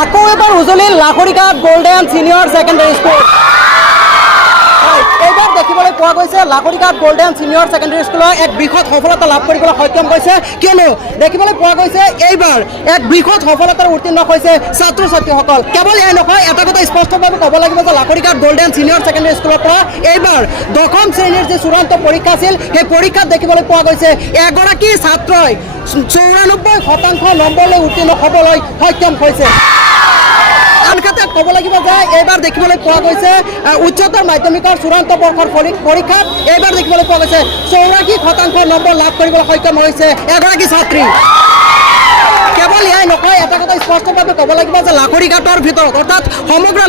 আকৌ এবাৰ উজলিল লাখৰিঘাট golden senior secondary school. এইবাৰ দেখিবলৈ পোৱা গৈছে লাখৰিঘাট গোল্ডেন সিনিয়ৰ সেকেন্ডাৰী স্কুলৰ এক বৃহৎ সফলতা লাভ কৰিবলৈ সক্ষম হৈছে, কিয়নো দেখিবলৈ পোৱা গৈছে এইবাৰ এক বৃহৎ সফলতাৰ উত্তীৰ্ণ হৈছে ছাত্ৰ ছাত্ৰীসকল। কেৱল এয়াই নহয়, এটা কথা স্পষ্টভাৱে ক'ব লাগিব যে লাখৰিঘাট গোল্ডেন সিনিয়ৰ সেকেন্ডাৰী স্কুলৰ পৰা এইবাৰ 10ম শ্ৰেণীৰ যি চূড়ান্ত পৰীক্ষা আছিল, সেই পৰীক্ষাত দেখিবলৈ পোৱা গৈছে এগৰাকী ছাত্ৰই 94% নম্বৰলৈ উত্তীৰ্ণ হ'বলৈ সক্ষম হৈছে। আনহাতে ক'ব লাগিব যে এইবাৰ দেখিবলৈ পোৱা গৈছে উচ্চতৰ মাধ্যমিকৰ চূড়ান্ত বৰ্ষৰ পৰীক্ষাত এইবাৰ দেখিবলৈ পোৱা গৈছে 84% নম্বৰ লাভ কৰিবলৈ সক্ষম হৈছে এগৰাকী ছাত্ৰী। কেৱল এয়াই নহয়, এটা কথা স্পষ্টভাৱে ক'ব লাগিব যে লাখৰিঘাটৰ ভিতৰত অৰ্থাৎ সমগ্ৰ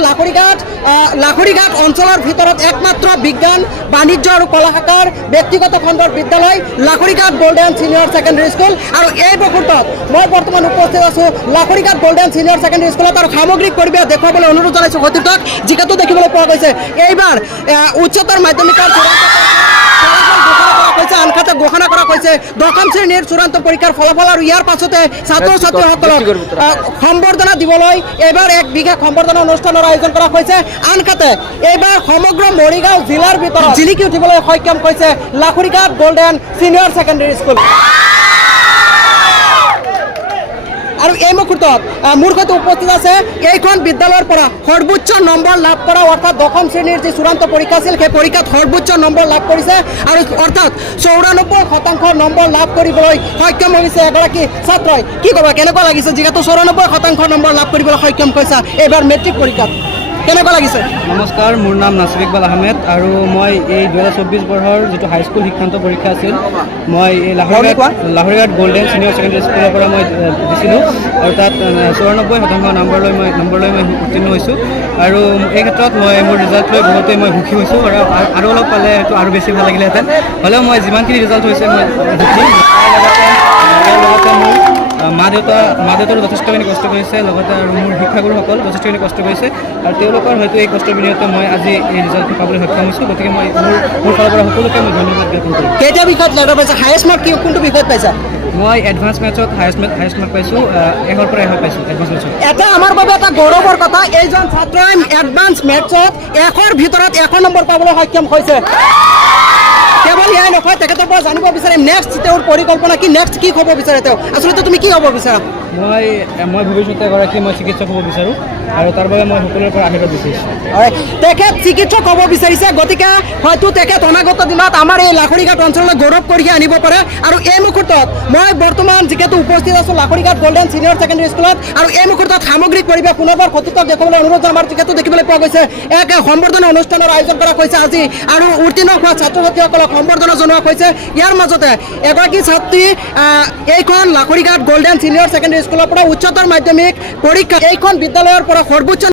লাখৰিঘাট অঞ্চলৰ ভিতৰত একমাত্ৰ বিজ্ঞান বাণিজ্য আৰু কলা শাখাৰ ব্যক্তিগত খণ্ডৰ বিদ্যালয় লাখৰিঘাট গোল্ডেন সিনিয়ৰ সেকেন্ডাৰী স্কুল। আৰু এই মুহূৰ্তত মই বৰ্তমান উপস্থিত আছোঁ লাখৰিঘাট গোল্ডেন সিনিয়ৰ সেকেন্ডাৰী স্কুলত আৰু সামগ্ৰিক পৰিৱেশ দেখুৱাবলৈ অনুৰোধ জনাইছোঁ সতীৰ্থক। যিহেতু দেখিবলৈ পোৱা গৈছে এইবাৰ উচ্চতৰ মাধ্যমিকৰ আনহাতে ঘোষণা কৰা হৈছে 10ম শ্ৰেণীৰ চূড়ান্ত পৰীক্ষাৰ ফলাফল, আৰু ইয়াৰ পাছতে ছাত্ৰ ছাত্ৰীসকলক সম্বৰ্ধনা দিবলৈ এইবাৰ এক বিশেষ সম্বৰ্ধনা অনুষ্ঠানৰ আয়োজন কৰা হৈছে। আনহাতে এইবাৰ সমগ্ৰ মৰিগাঁও জিলাৰ ভিতৰত জিলিকি উঠিবলৈ সক্ষম হৈছে লাখৰিঘাট গোল্ডেন সিনিয়ৰ সেকেন্ডাৰী স্কুল। আৰু এই মুহূৰ্তত মোৰ সৈতে উপস্থিত আছে এইখন বিদ্যালয়ৰ পৰা সৰ্বোচ্চ নম্বৰ লাভ কৰা অৰ্থাৎ 10ম শ্ৰেণীৰ যি চূড়ান্ত পৰীক্ষা আছিল, সেই পৰীক্ষাত সৰ্বোচ্চ নম্বৰ লাভ কৰিছে আৰু অৰ্থাৎ 94% নম্বৰ লাভ কৰিবলৈ সক্ষম হৈছে এগৰাকী ছাত্ৰই। কি ক'বা, কেনেকুৱা লাগিছে যিহেতু 94% নম্বৰ লাভ কৰিবলৈ সক্ষম হৈছা এইবাৰ মেট্ৰিক পৰীক্ষাত, কেনেকুৱা লাগিছে? নমস্কাৰ, মোৰ নাম নাছিৰ ইকবাল আহমেদ আৰু মই এই 2024 বৰ্ষৰ যিটো হাইস্কুল শিক্ষান্ত পৰীক্ষা আছিল, মই এই লাহৰিঘাট গোল্ডেন ছিনিয়ৰ ছেকেণ্ডেৰী স্কুলৰ পৰা মই দিছিলোঁ আৰু তাত 94% নম্বৰ লৈ মই উত্তীৰ্ণ হৈছোঁ। আৰু এই ক্ষেত্ৰত মই মোৰ ৰিজাল্ট লৈ বহুতেই মই সুখী হৈছোঁ আৰু অলপ পালে এইটো আৰু বেছি ভাল লাগিলেহেঁতেন। হ'লেও মই যিমানখিনি ৰিজাল্ট হৈছে মই সুখী। লগতে মোৰ মা দেউতাৰো যথেষ্টখিনি কষ্ট কৰিছে, লগতে আৰু মোৰ শিক্ষাগুৰুসকল যথেষ্টখিনি কষ্ট কৰিছে আৰু তেওঁলোকৰ হয়তো এই কষ্টৰ বিনিময়তে মই আজি এই ৰিজাল্টটো পাবলৈ সক্ষম হৈছোঁ। গতিকে মই মোৰ ফালৰ পৰা সকলোকে মই ধন্যবাদ জ্ঞাপন কৰিম। কেইটা বিষয়ত লেটাৰ পাইছা? হায়েষ্ট মাৰ্ক কোনটো বিষয়ত পাইছা? মই এডভান্স মেথছত হায়েষ্ট মাৰ্ক পাইছোঁ, 100ৰ পৰা 100 পাইছোঁ এডভান্স মেথছত। এটা আমাৰ বাবে এটা গৌৰৱৰ কথা, এইজন ছাত্ৰই এডভান্স মেথছত 100ৰ ভিতৰত 100 নম্বৰ পাবলৈ সক্ষম হৈছে। কেৱল এয়াই নহয়, তেখেতৰ পৰা জানিব বিচাৰিম নেক্সট তেওঁৰ পৰিকল্পনা কি, নেক্সট কি হ'ব বিচাৰে তেওঁ, আচলতে তুমি কি হ'ব বিচাৰা? মই ভৱিষ্যতে এগৰাকী মই চিকিৎসক হ'ব বিচাৰোঁ আৰু তাৰ বাবে মই সকলোৰে পৰা আশীৰ্বাদ বিচাৰিছোঁ। তেখেত চিকিৎসক হ'ব বিচাৰিছে, গতিকে হয়তো তেখেত অনাগত দিনত আমাৰ এই লাখৰিঘাট অঞ্চললৈ গৌৰৱ কঢ়িয়াই আনিব পাৰে। আৰু এই মুহূৰ্তত মই বৰ্তমান যিহেতু উপস্থিত আছোঁ লাখৰিঘাট গোল্ডেন ছিনিয়ৰ ছেকেণ্ডেৰী স্কুলত, আৰু এই মুহূৰ্তত সামগ্ৰিক পৰিৱেশ পুনৰবাৰ সতীৰ্থক দেখুৱাবলৈ অনুৰোধ আমাৰ যিহেতু দেখিবলৈ পোৱা গৈছে এক সম্বৰ্ধনা অনুষ্ঠানৰ আয়োজন কৰা হৈছে আজি, আৰু উত্তীৰ্ণ হোৱা ছাত্ৰ ছাত্ৰীসকলক সম্বৰ্ধনা জনোৱা হৈছে। ইয়াৰ মাজতে এগৰাকী ছাত্ৰী এইখন লাখৰিঘাট গোল্ডেন ছিনিয়ৰ ছেকেণ্ডেৰী স্কুলৰ পৰা উচ্চতৰ মাধ্যমিক পৰীক্ষা এইখন বিদ্যালয়ৰ পৰা সৰ্বোচ্চ